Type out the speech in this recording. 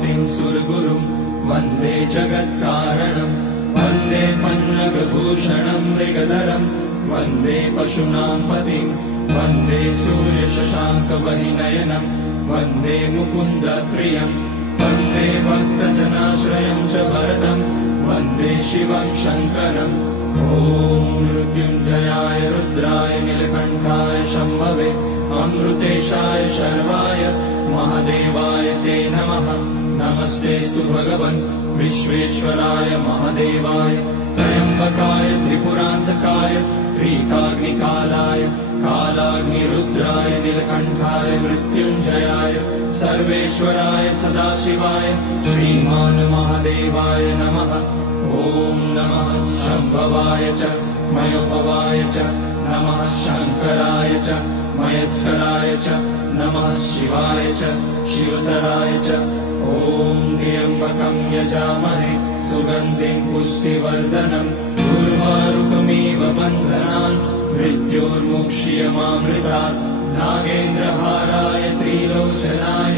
पतिं सुरगुरुं वन्दे जगत्कारणं वन्दे पन्नगभूषणं मृगधरं वन्दे पशूनां पतिं वन्दे सूर्यशशाङ्कवहिनयनं वन्दे मुकुन्दप्रियं वन्दे भक्तजनाश्रयं च वरदं वन्दे शिवं शङ्करम् ॐ मृत्युञ्जयाय रुद्राय नीलकण्ठाय शम्भवे अमृतेशाय शर्वाय महादेवाय ते नमः। नमस्तेऽस्तु भगवन् विश्वेश्वराय महादेवाय त्र्यम्बकाय त्रिपुरान्तकाय त्रिकाग्निकालाय कालाग्निरुद्राय नीलकण्ठाय मृत्युञ्जयाय सर्वेश्वराय सदाशिवाय श्रीमान् महादेवाय नमः। ॐ नमः शम्भवाय च मयोपवाय च नमः शङ्कराय च मयस्कराय च नमः शिवाय च शिवतराय च ॐ त्र्यम्बकं यजामहे सुगन्धिं पुष्टिवर्धनम् उर्वारुकमिव बन्धनान् मृत्योर्मुक्ष्यमामृतात् नागेन्द्रहाराय त्रिलोचनाय